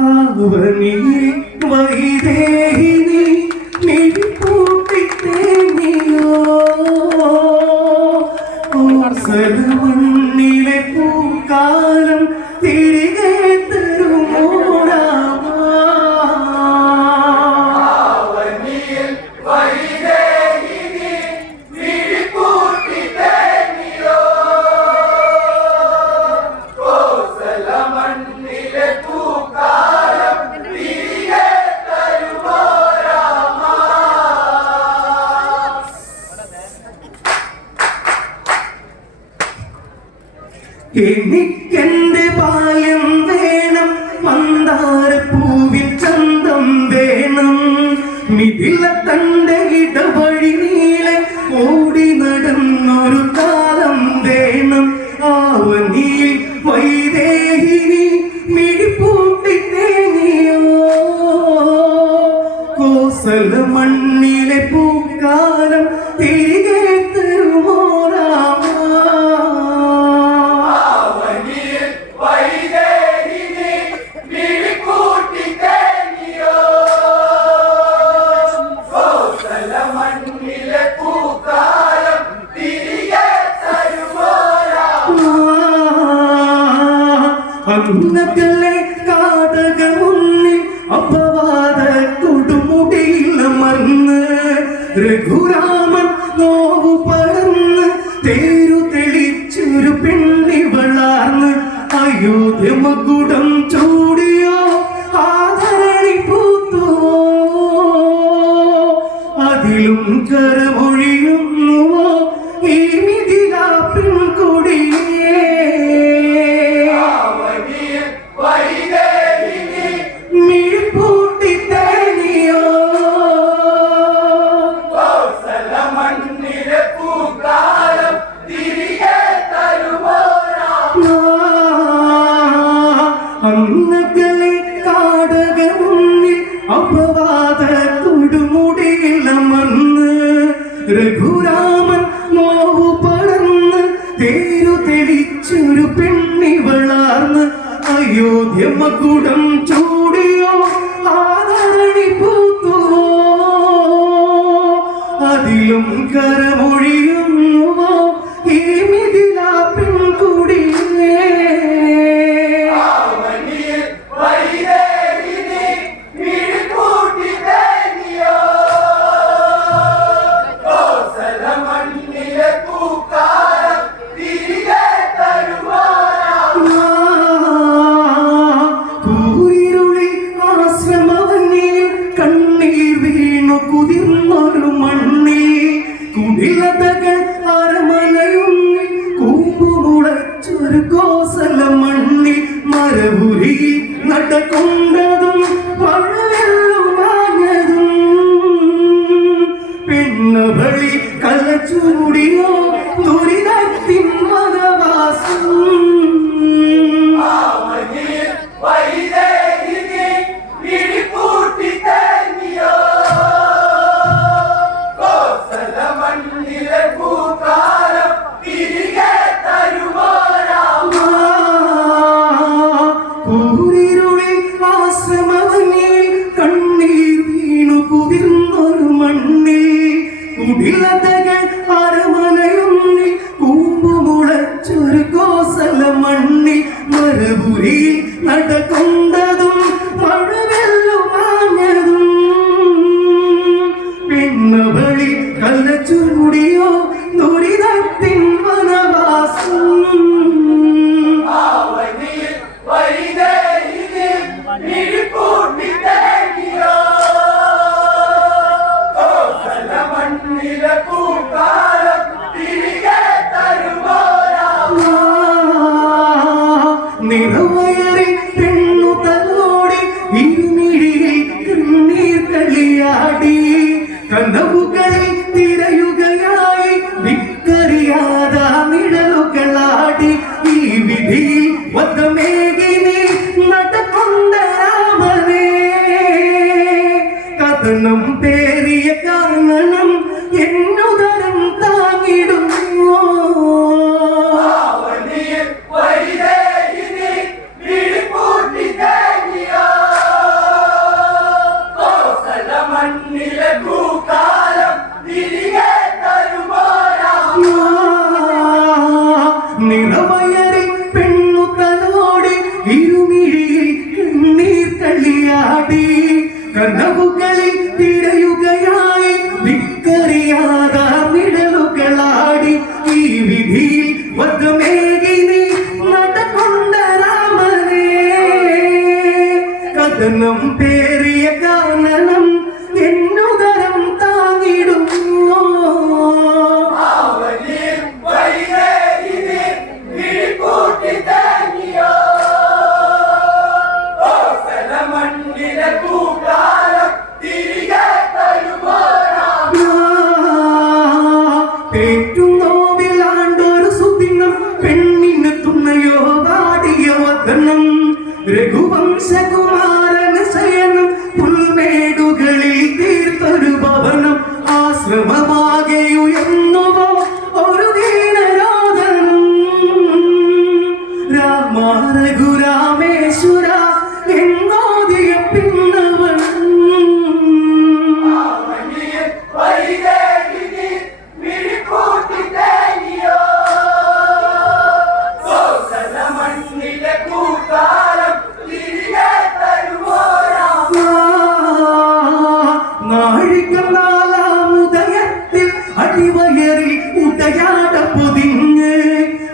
ആവനിയെ വൈദേഹിനി എനിക്കെന്റെ ബാല്യം വേണം മന്ദാരപ്പൂവിൽ ചന്തം വേണം. മിഥില തന്റെ ഇടവഴി നീളെ ഓടി നടന്നൊരു കാലം വേണം. ആവനിയിൽ വൈദേഹിനി മിഴിപ്പൂട്ടി മണ്ണിലെ പൂക്കാലം തിരികെ பாதக முன்னே அப்பா കാടകമുന്നിൽ അപവാദ കൊടുമുടിയിലമർന്ന് രഘുരാമൻ നോവു പടർന്ന് തേരു തെളിച്ചൊരു പെണ്ണി വളർന്ന് അയോധ്യ മകുടം ചൂടിയോ ആദരണി പൂത്തുവോ? അതിലും കരമൊഴിയുന്നുവോ കുടിലതകൾ അരമനയുന്നിൽ കൂമ്പുമുളച്ചൊരു കോസല മണ്ണിൽ മരപുരി നടക്കൊണ്ടതും നിഴലുകളാടി ഈ വിധിയിൽ വധമേകി കഥനം പേറിയ കാനനം എന്നുതരം താങ്ങിടുന്നു പേറ്റുന്നോവിലാണ്ടൊരു സുദിനം പെണ്ണിന് തുണയോ വാടിയ വതനം രഘുവംശകുമാരന്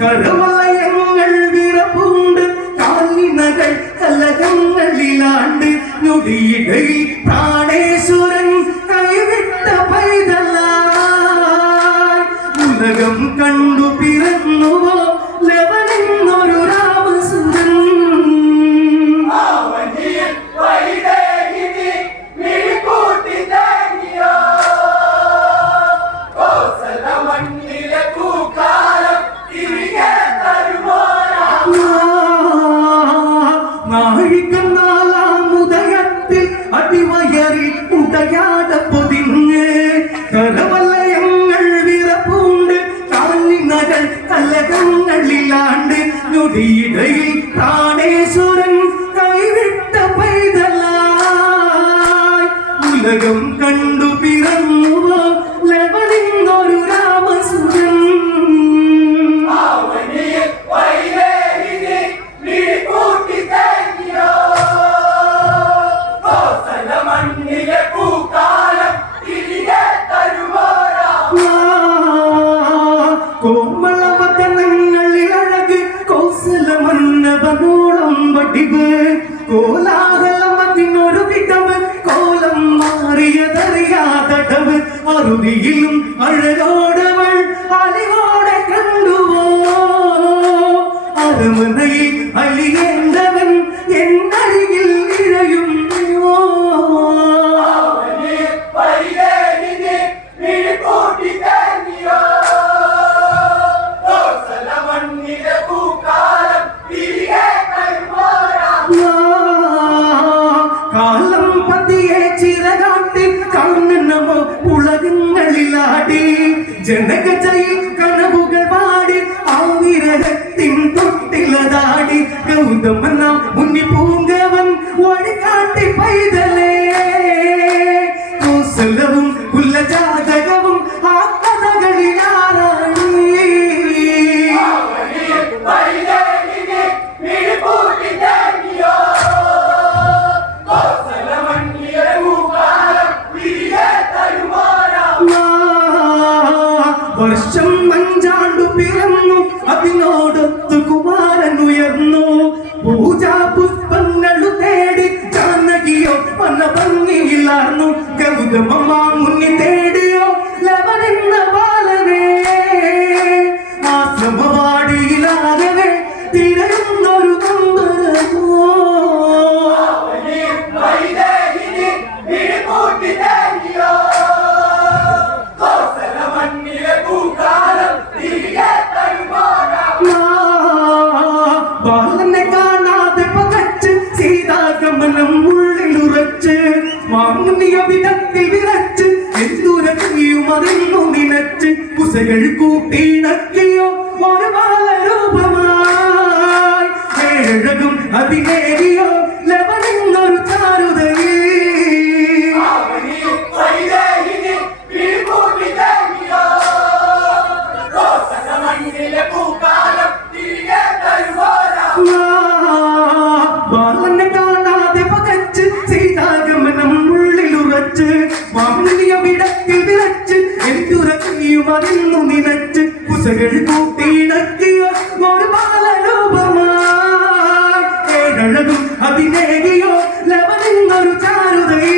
கடமலயங்கள் விரபூண்டு காலினகள் கலகங்களில் ஆண்டு நொடியிடை பிராணேஸ்வரன் கைவிட்ட பைதலா உலகம் கண்டு பிறந்துவோம் ഉലകം കണ്ടു പിറന്നു. ലവനിന്നൊരു രാമസുരൻ. കോമളവതനങ്ങളിൽ അഴക് കൗസലമന്നവനോളം വടിവ്. കോലാഹലം பகுதியிலும் വർഷം അഞ്ചാണ്ടു പിറന്നു കുസകൾ കൂട്ടിണക്കിയോ ഒരു ബാലരൂപമായി ഏഴകും അതിനേറിയോ ലവനെന്നൊരു ചാരുതയിൽ ബാലനെ കാണാതെ പകച്ച് സീതാഗമനം ഉള്ളിലുറച്ച് മാമുനിയ മതിന്നു നിനച്ച് കുസകൾ കൂട്ടിയിടത്തിയ ഒരു ബാലരൂപമായി ഏഴഴകും അതിനേകിയോ ലവനിന്നൊരു ചാരുതയിൽ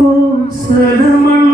കോസലമണ്ണിലെ